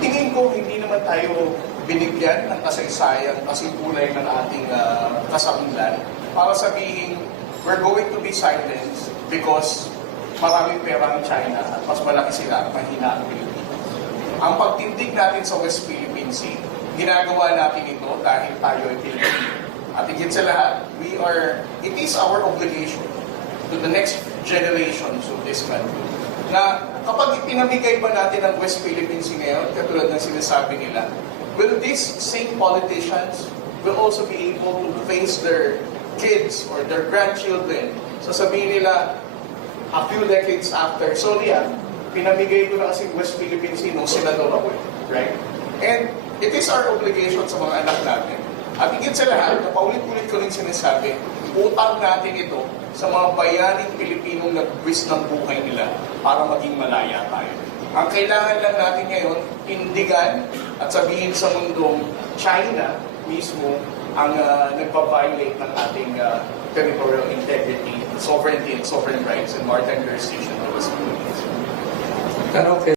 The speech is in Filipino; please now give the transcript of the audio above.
tingin ko hindi naman tayo binigyan ng kasaysayang kasikulay ng ating kasabihan para sabihin we're going to be silenced because maraming pera ang China at mas malaki sila at mahina ang Pilipinas. Ang pagtindig natin sa West Philippine Sea, ginagawa natin ito dahil tayo ay Pilipino. At higit sa lahat, it is our obligation to the next generations of this country na kapag ipinamigay pa natin ang West Philippine Sea ngayon, katulad ng sinasabi nila, will these same politicians will also be able to face their kids or their grandchildren? Sasabihin nila, a few decades after, sorry pinamigay ko na kasi West Philippine Sea nung senador ako, right? And it is our obligation sa mga anak natin. At higit sa lahat, na paulit-ulit ko rin sinasabi, utang natin ito sa mga bayaning Pilipinong nagbuwis ng buhay nila para maging malaya tayo. Ang kailangan lang natin ngayon, tindigan at sabihin sa mundong China mismo ang nagpa-violate ng ating territorial integrity, sovereignty and sovereign rights and maritime jurisdiction of the Philippines. Okay.